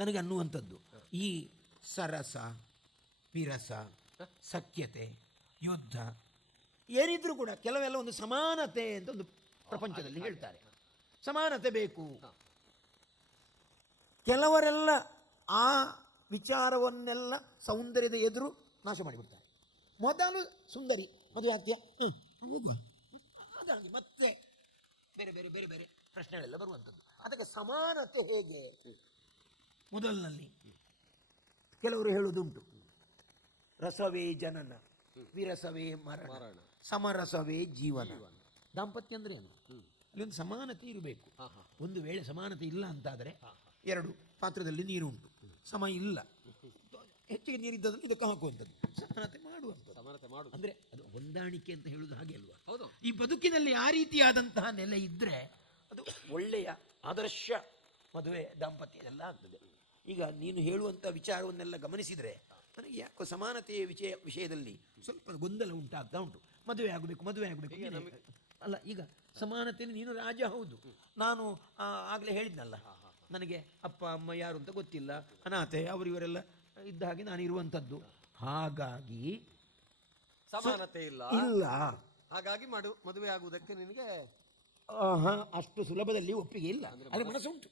ನನಗೆ ಅನ್ನುವಂಥದ್ದು. ಈ ಸರಸ, ವಿರಸ, ಸಖ್ಯತೆ, ಯುದ್ಧ ಏನಿದ್ರೂ ಕೂಡ ಕೆಲವೆಲ್ಲ ಒಂದು ಸಮಾನತೆ ಅಂತ ಒಂದು ಪ್ರಪಂಚದಲ್ಲಿ ಹೇಳ್ತಾರೆ. ಸಮಾನತೆ ಬೇಕು. ಕೆಲವರೆಲ್ಲ ಆ ವಿಚಾರವನ್ನೆಲ್ಲ ಸೌಂದರ್ಯದ ಎದುರು ನಾಶ ಮಾಡಿಬಿಡ್ತಾರೆ. ಮೊದಲು ಸುಂದರಿ ಮದುವೆ ಆಗ್ತೀಯ, ಹಾಗಾಗಿ ಮತ್ತೆ ಬೇರೆ ಬೇರೆ ಬೇರೆ ಬೇರೆ ಪ್ರಶ್ನೆಗಳೆಲ್ಲ ಬರುವಂಥದ್ದು. ಅದಕ್ಕೆ ಸಮಾನತೆ ಹೇಗೆ? ಮೊದಲಿನಲ್ಲಿ ಕೆಲವರು ಹೇಳುವುದುಂಟು, ರಸವೇ ಜನನ, ವಿರಸವೇ ಮರಣ, ಸಮರಸವೇ ಜೀವನ. ದಾಂಪತ್ಯ ಅಂದರೆ ಏನು? ಅಲ್ಲಿ ಒಂದು ಸಮಾನತೆ ಇರಬೇಕು. ಒಂದು ವೇಳೆ ಸಮಾನತೆ ಇಲ್ಲ ಅಂತಾದರೆ, ಎರಡು ಪಾತ್ರದಲ್ಲಿ ನೀರುಂಟು, ಸಮ ಇಲ್ಲ, ಹೆಚ್ಚಿಗೆ ನೀರಿದ್ದದನ್ನು ಇದಕ್ಕೆ ಹಾಕುವಂಥದ್ದು, ಸಮಾನತೆ ಮಾಡುವಂಥದ್ದು. ಅಂದರೆ ಅದು ಹೊಂದಾಣಿಕೆ ಅಂತ ಹೇಳುವುದು ಹಾಗೆ ಅಲ್ವಾ? ಹೌದು. ಈ ಬದುಕಿನಲ್ಲಿ ಆ ರೀತಿಯಾದಂತಹ ನೆಲೆ ಇದ್ದರೆ ಅದು ಒಳ್ಳೆಯ ಆದರ್ಶ ಮದುವೆ, ದಾಂಪತ್ಯ ಎಲ್ಲ ಆಗ್ತದೆ. ಈಗ ನೀನು ಹೇಳುವಂಥ ವಿಚಾರವನ್ನೆಲ್ಲ ಗಮನಿಸಿದರೆ ನನಗೆ ಯಾಕೋ ಸಮಾನತೆಯ ವಿಷಯದಲ್ಲಿ ಸ್ವಲ್ಪ ಗೊಂದಲ ಉಂಟಾಗ್ತಾ ಉಂಟು. ಮದುವೆ ಆಗಬೇಕು ಅಲ್ಲ, ಈಗ ಸಮಾನತೆಯಲ್ಲಿ ನೀನು ರಾಜ ಹೌದು, ನಾನು ಆಗಲೇ ಹೇಳಿದ್ನಲ್ಲ, ನನಗೆ ಅಪ್ಪ ಅಮ್ಮ ಯಾರು ಅಂತ ಗೊತ್ತಿಲ್ಲ, ಅನಾಥೆ ಇವರೆಲ್ಲ ಇದ್ದ ಹಾಗೆ ನಾನು ಇರುವಂಥದ್ದು. ಹಾಗಾಗಿ ಸಮಾನತೆ ಇಲ್ಲ, ಹಾಗಾಗಿ ಮದುವೆ ಆಗುವುದಕ್ಕೆ ನಿನಗೆ ಅಷ್ಟು ಸುಲಭದಲ್ಲಿ ಒಪ್ಪಿಗೆ ಇಲ್ಲ. ಆದರೆ ಮನಸ್ಸುಂಟು.